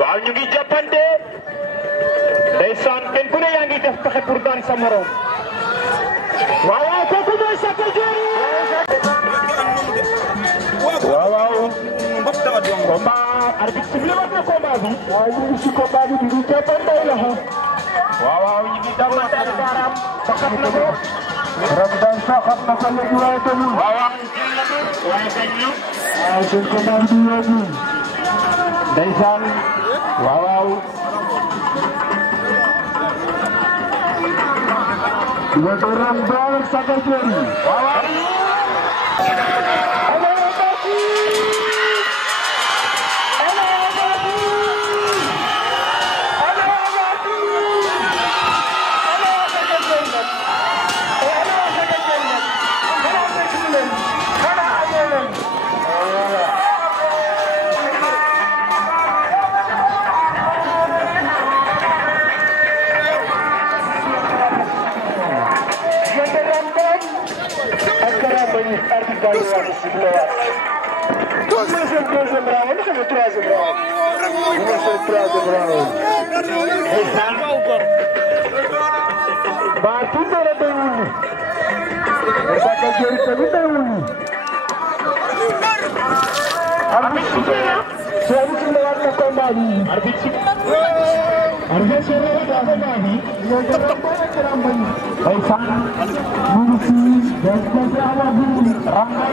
waaw ñu ngi jàppante ndeysaan kenn ku ne yaa ngi def pexe pour daan sa morom waaw waaw kooku mooy Saka Diori waaw waaw combat arbitre sifflé waat na combat bi waaw ñu ngi ci combat bi ñu jàppante loxo waaw waaw ñu ngi dawante ak baaraam fakat na ko Ramdan fakat na ko léegi waaye tamit waaw waaw jël na ko waaye bañ na waaw seen combat bi yooyu ndeysaan waaw waaw diggante Ramdan ak Saka Diori waaw waaw Deuxième round, c'est le troisième round. C'est le troisième round. Bah, tout est là dedans. Saka Diori tamit dedans. Arbitre sifflé na. Arbitre sifflé waat na combat bi. Arbitre sifflé waat na combat bi. Ndeysaan mu ngi fi des na ci amagu Ramdan